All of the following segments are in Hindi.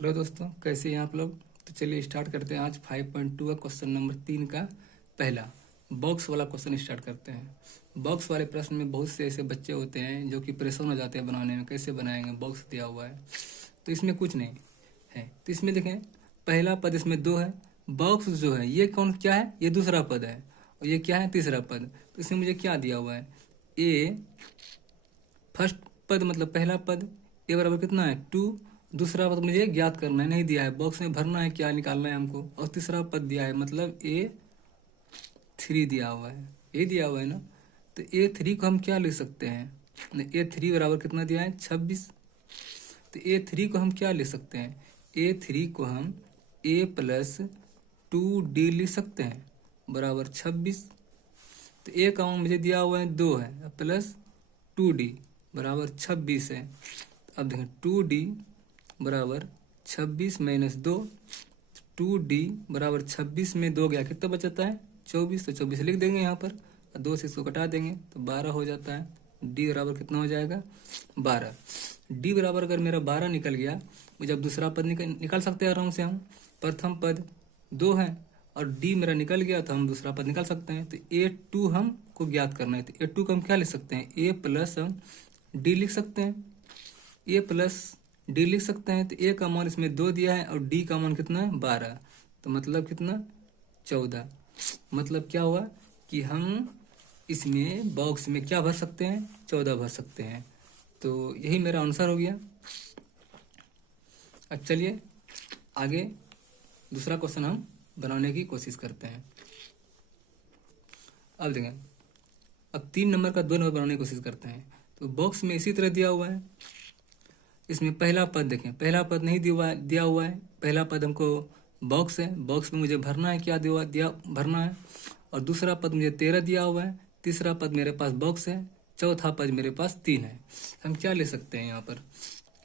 हेलो दोस्तों, कैसे हैं आप लोग। तो चलिए स्टार्ट करते हैं। आज 5.2 का क्वेश्चन नंबर 3 का पहला बॉक्स वाला क्वेश्चन स्टार्ट करते हैं। बॉक्स वाले प्रश्न में बहुत से ऐसे बच्चे होते हैं जो कि परेशान हो जाते हैं बनाने में, कैसे बनाएंगे, बॉक्स दिया हुआ है। तो इसमें कुछ नहीं है। तो इसमें देखें, पहला पद इसमें 2 है। बॉक्स जो है ये कौन क्या है, ये दूसरा पद है, और ये क्या है, तीसरा पद। तो इसमें मुझे क्या दिया हुआ है, ए फर्स्ट पद मतलब पहला पद, ए बराबर कितना है 2। दूसरा पद मुझे ज्ञात करना है, नहीं दिया है, बॉक्स में भरना है, क्या निकालना है हमको। और तीसरा पद दिया है मतलब A3 दिया हुआ है, ये दिया हुआ है ना। तो A3 को हम क्या लिख सकते हैं, A3 बराबर कितना दिया है 26। तो A3 को हम क्या लिख सकते हैं, A3 को हम A+2D लिख सकते हैं बराबर 26। तो ए का मान मुझे दिया हुआ है 2 है, +2D बराबर 26 है। अब देखें 2D बराबर 26 माइनस 2। 2D बराबर 26 में 2 गया, कितना बचता है 24। तो 24 लिख देंगे यहाँ पर, 2 से इसको घटा देंगे तो 12 हो जाता है। D बराबर कितना हो जाएगा 12। D बराबर अगर मेरा 12 निकल गया, मुझे अब दूसरा पद निकाल सकते हैं आराम से हम। प्रथम पद 2 है और D मेरा निकल गया तो हम दूसरा पद निकाल सकते हैं। तो A2 हमको ज्ञात करना है। तो A2 को हम क्या लिख सकते हैं, A+D लिख सकते हैं। A+D लिख सकते हैं। तो A का मान इसमें 2 दिया है और D का मान कितना है 12। तो मतलब कितना 14। मतलब क्या हुआ कि हम इसमें बॉक्स में क्या भर सकते हैं, 14 भर सकते हैं। तो यही मेरा आंसर हो गया। अब चलिए आगे दूसरा क्वेश्चन हम बनाने की कोशिश करते हैं। अब देखें, अब 3 नंबर का 2 नंबर बनाने की कोशिश करते हैं। तो बॉक्स में इसी तरह दिया हुआ है। इसमें पहला पद देखें, पहला पद नहीं दिया हुआ है। पहला पद हमको बॉक्स है, बॉक्स में मुझे भरना है, क्या दिया भरना है। और दूसरा पद मुझे 13 दिया हुआ है। तीसरा पद मेरे पास बॉक्स है। चौथा पद मेरे पास 3 है। हम क्या ले सकते हैं यहाँ पर,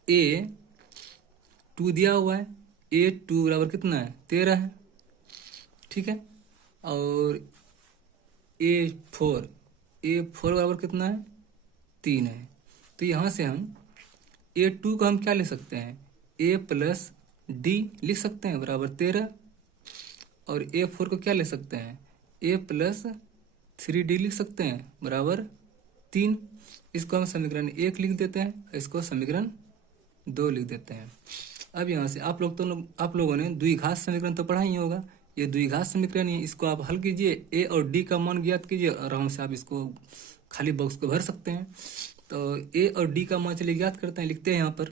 A2 दिया हुआ है। A2 बराबर कितना है 13 है, ठीक है। और A4 बराबर कितना है 3 है। तो यहाँ से हम A2 को हम क्या ले सकते हैं, A+D लिख सकते हैं बराबर 13। और A4 को क्या ले सकते हैं, A+3D लिख सकते हैं बराबर 3। इसको हम समीकरण 1 लिख देते हैं, इसको समीकरण 2 लिख देते हैं। अब यहाँ से आप लोगों ने द्विघात समीकरण तो पढ़ा ही होगा। ये द्विघात समीकरण है, इसको आप हल कीजिए, A और D का मान ज्ञात कीजिए, आराम से आप इसको खाली बॉक्स को भर सकते हैं। तो A और D का मान चलिए ज्ञात करते हैं, लिखते हैं यहाँ पर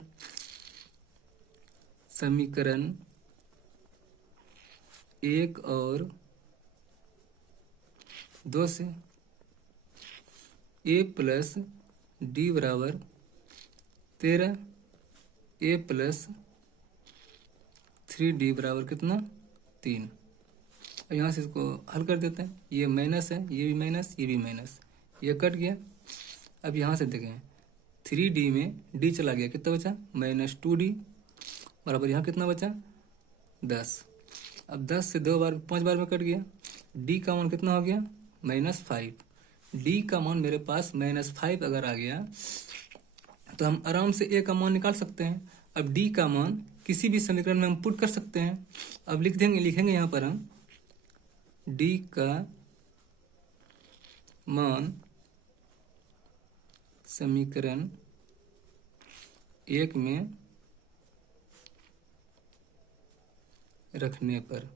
समीकरण 1 और 2 से A+D बराबर 13, A+3D बराबर कितना 3। अब यहाँ से इसको हल कर देते हैं। ये माइनस है, ये भी माइनस, ये भी माइनस, ये कट गया। अब यहाँ से देखें 3D में D चला गया, कितना बचा -2D बराबर यहाँ कितना बचा 10। अब 10 से 5 बार में कट गया। D का मान कितना हो गया -5। D का मान मेरे पास -5 अगर आ गया तो हम आराम से A का मान निकाल सकते हैं। अब D का मान किसी भी समीकरण में हम पुट कर सकते हैं। अब लिखेंगे यहाँ पर हम D का मान समीकरण 1 में रखने पर,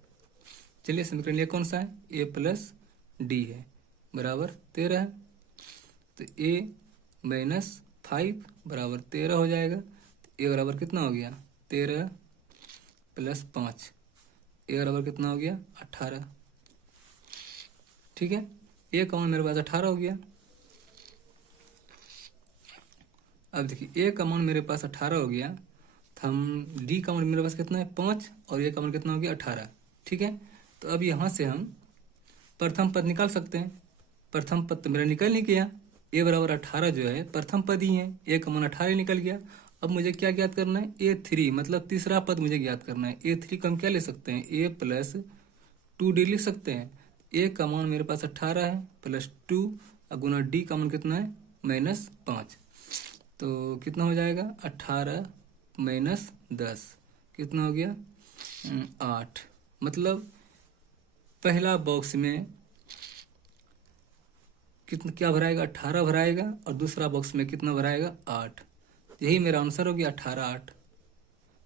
चलिए समीकरण 1 कौन सा है, A+D है बराबर 13 है। तो A-5 बराबर 13 हो जाएगा। तो A बराबर कितना हो गया 13 + 5, A बराबर कितना हो गया 18, ठीक है। A का मान मेरे पास 18 हो गया। अब देखिए A का मान मेरे पास 18 हो गया, तो हम D का मान मेरे पास कितना है 5 और A का मान कितना हो गया 18, ठीक है। तो अब यहाँ से हम प्रथम पद निकाल सकते हैं। प्रथम पद तो मेरा निकल नहीं गया, A बराबर 18 जो है प्रथम पद ही है, A का मान 18 निकल गया। अब मुझे क्या ज्ञात करना है, A3 मतलब तीसरा पद मुझे ज्ञात करना है। A3 को हम क्या ले सकते हैं, A+2D लिख सकते हैं। A का मान मेरे पास 18 है +2 और गुना D का मान कितना है -5। तो कितना हो जाएगा 18 - 10, कितना हो गया 8। मतलब पहला बॉक्स में कितना क्या भराएगा 18 भराएगा और दूसरा बॉक्स में कितना भराएगा 8। यही मेरा आंसर हो गया 18 8।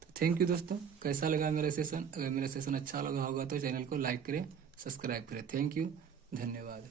तो थैंक यू दोस्तों, कैसा लगा मेरा सेशन? अगर मेरा सेशन अच्छा लगा होगा तो चैनल को लाइक करें, सब्सक्राइब करें। थैंक यू, धन्यवाद।